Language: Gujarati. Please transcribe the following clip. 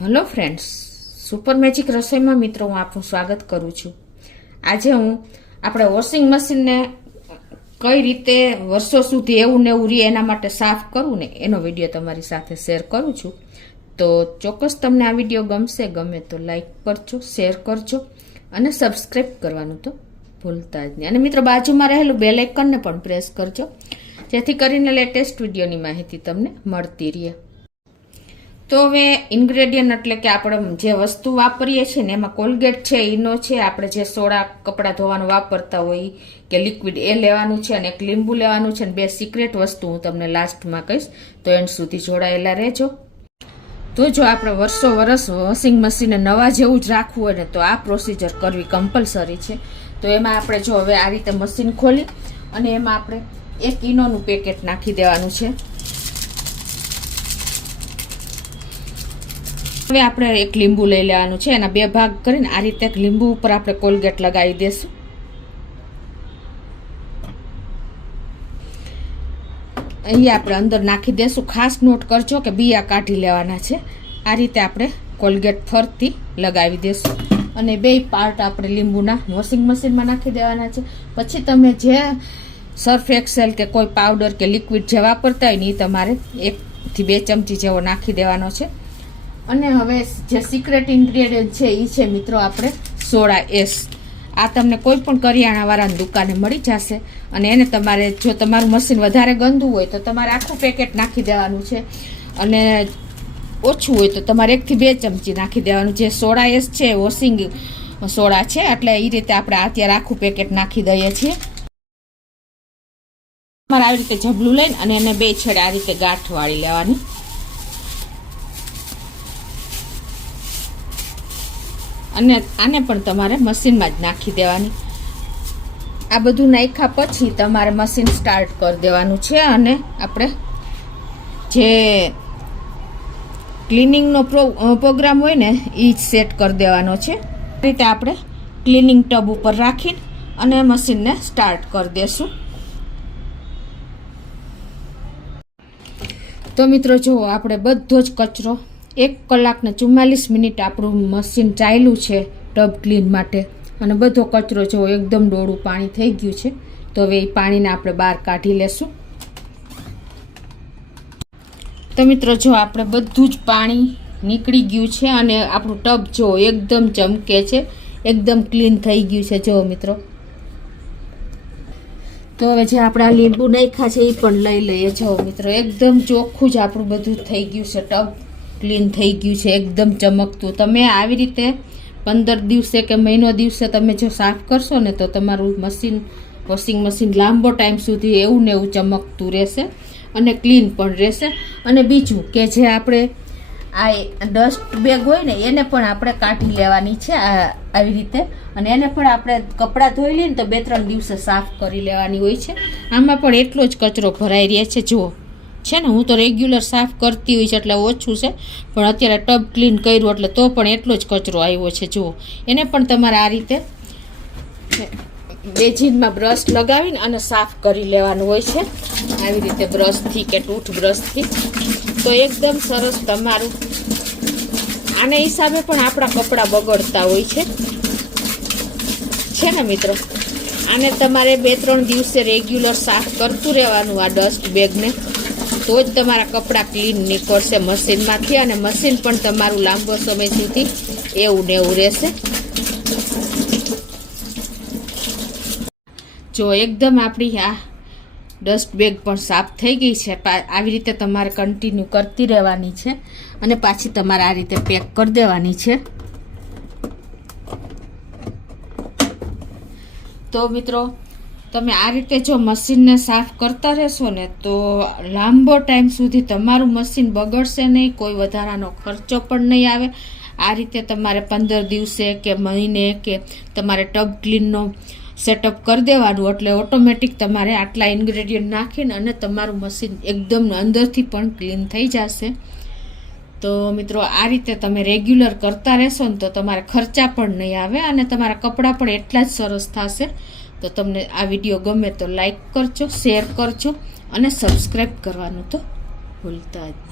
હેલો ફ્રેન્ડ્સ, સુપર મેજિક રસોઈમાં મિત્રો હું આપનું સ્વાગત કરું છું। આજે હું આપણે વોશિંગ મશીનને કઈ રીતે વર્ષો સુધી એવું ને એવું રહે એના માટે સાફ કરવું ને એનો વિડીયો તમારી સાથે શેર કરું છું। તો ચોક્કસ તમને આ વિડીયો ગમે તો લાઈક કરજો, શેર કરજો અને સબસ્ક્રાઈબ કરવાનું તો ભૂલતા જ નહીં। અને મિત્રો બાજુમાં રહેલું બેલ આઇકનને પણ પ્રેસ કરજો, જેથી કરીને લેટેસ્ટ વિડીયોની માહિતી તમને મળતી રહે। તો હવે ઇન્ગ્રેડિયન્ટ એટલે કે આપણે જે વસ્તુ વાપરીએ છીએ ને એમાં કોલગેટ છે, ઈનો છે, આપણે જે સોડા કપડાં ધોવાનું વાપરતા હોય કે લિક્વિડ એ લેવાનું છે અને એક લીંબુ લેવાનું છે અને બે સિક્રેટ વસ્તુ હું તમને લાસ્ટમાં કહીશ, તો એન્ડ સુધી જોડાયેલા રહેજો। તો જો આપણે વર્ષો વર્ષ વોશિંગ મશીનને નવા જેવું જ રાખવું હોય ને તો આ પ્રોસિજર કરવી કમ્પલસરી છે। તો એમાં આપણે જો હવે આ રીતે મશીન ખોલી અને એમાં આપણે એક ઈનોનું પેકેટ નાખી દેવાનું છે। હવે આપણે એક લીંબુ લઈ લેવાનું છે, એના બે ભાગ કરીને આ રીતે એક લીંબુ ઉપર આપણે કોલગેટ લગાવી દેશું। અહીંયા આપણે અંદર નાખી દેશું। ખાસ નોટ કરજો કે બીયા કાઢી લેવાના છે। આ રીતે આપણે કોલગેટ ફરતી લગાવી દેશું અને બે પાર્ટ આપણે લીંબુના વોશિંગ મશીનમાં નાખી દેવાના છે। પછી તમે જે સર્ફ એક્સેલ કે કોઈ પાવડર કે લિક્વિડ જે વાપરતા હોય ને એ તમારે 1 થી 2 ચમચી જેવો નાખી દેવાનો છે। અને હવે જે સિક્રેટ ઇન્ગ્રેડિયન્ટ છે એ છે મિત્રો આપણે સોડા એસ। આ તમને કોઈ પણ કરિયાણાવાળાની દુકાને મળી જશે અને એને તમારે જો તમારું મશીન વધારે ગંદુ હોય તો તમારે આખું પેકેટ નાખી દેવાનું છે અને ઓછું હોય તો તમારે 1 થી 2 ચમચી નાખી દેવાનું। જે સોડા એસ છે વોશિંગ સોડા છે, એટલે એ રીતે આપણે અત્યારે આખું પેકેટ નાખી દઈએ છીએ। તમારે આવી રીતે જબલું લઈને અને એને બે છેડે આ રીતે ગાંઠ વાળી લેવાની અને આને પણ તમારે મશીનમાં જ નાખી દેવાની। આ બધું નાખ્યા પછી તમારે મશીન સ્ટાર્ટ કરી દેવાનું છે અને આપણે જે ક્લિનિંગનો પ્રોગ્રામ હોય ને એ જ સેટ કરી દેવાનો છે। આ રીતે આપણે ક્લિનિંગ ટબ ઉપર રાખીને અને મશીનને સ્ટાર્ટ કરી દેશું। તો મિત્રો જુઓ, આપણે બધો જ કચરો 1 કલાક ને 44 મિનિટ આપણું મશીન ચાલ્યું છે ટબ ક્લીન માટે અને બધો કચરો જો એકદમ ડોળું પાણી થઈ ગયું છે। તો હવે એ પાણીને આપણે બહાર કાઢી લેશું। તો મિત્રો જો આપણે બધું જ પાણી નીકળી ગયું છે અને આપણું ટબ જો એકદમ ચમકે છે, એકદમ ક્લીન થઈ ગયું છે। જો મિત્રો, તો હવે જે આપણે આ લીંબુ નાખ્યા છે એ પણ લઈ લઈએ। જો મિત્રો, એકદમ ચોખ્ખું જ આપણું બધું થઈ ગયું છે, ટબ ક્લીન થઈ ગયું છે, એકદમ ચમકતું। તમે આવી રીતે 15 દિવસે કે મહિનો દિવસે તમે જો સાફ કરશો ને તો તમારું મશીન વોશિંગ મશીન લાંબો ટાઈમ સુધી એવું ને એવું ચમકતું રહેશે અને ક્લીન પણ રહેશે। અને બીજું કે જે આપણે આ ડસ્ટ બેગ હોય ને એને પણ આપણે કાઢી લેવાની છે આવી રીતે, અને એને પણ આપણે કપડાં ધોઈ લઈએ ને તો 2-3 દિવસે સાફ કરી લેવાની હોય છે। આમાં પણ એટલો જ કચરો ભરાઈ રહે છે। જુઓ છે ને, હું તો રેગ્યુલર સાફ કરતી હોય છે એટલે ઓછું છે, પણ અત્યારે ટબ ક્લીન કર્યું એટલે તો પણ એટલો જ કચરો આવ્યો છે। જુઓ, એને પણ તમારે આ રીતે બેઝિનમાં બ્રશ લગાવીને અને સાફ કરી લેવાનું હોય છે, આવી રીતે બ્રશથી કે ટૂથ બ્રશથી। તો એકદમ સરસ તમારું આને હિસાબે પણ આપણા કપડાં બગડતા હોય છે ને મિત્રો। આને તમારે 2-3 દિવસે રેગ્યુલર સાફ કરતું રહેવાનું આ ડસ્ટ બેગને, તો જ તમારા કપડાં ક્લીન નીકળશે મશીનમાંથી અને મશીન પણ તમારું લાંબો સમય સુધી એવું ને એવું રહેશે। જો એકદમ આપણી આ ડસ્ટ બેગ પણ સાફ થઈ ગઈ છે। આવી રીતે તમારે કન્ટિન્યુ કરતી રહેવાની છે અને પાછી તમારે આ રીતે પેક કરી દેવાની છે। તો મિત્રો, તમે આ રીતે જો મશીનને સાફ કરતા રહેશો ને તો લાંબો ટાઈમ સુધી તમારું મશીન બગડશે નહીં, કોઈ વધારાનો ખર્ચો પણ નહીં આવે। આ રીતે તમારે 15 દિવસે કે મહિને કે તમારે ટબ ક્લીનનો સેટઅપ કરી દેવાનું, એટલે ઓટોમેટિક તમારે આટલા ઇન્ગ્રેડિયન્ટ નાખીને અને તમારું મશીન એકદમ અંદરથી પણ ક્લીન થઈ જશે। તો મિત્રો, આ રીતે તમે રેગ્યુલર કરતા રહેશો ને તો તમારે ખર્ચા પણ નહીં આવે અને તમારા કપડાં પણ એટલા જ સરસ થશે। તો તમને આ વિડીયો ગમે તો લાઈક કરજો, શેર કરજો અને સબસ્ક્રાઈબ કરવાનું તો ભૂલતા જ નહીં।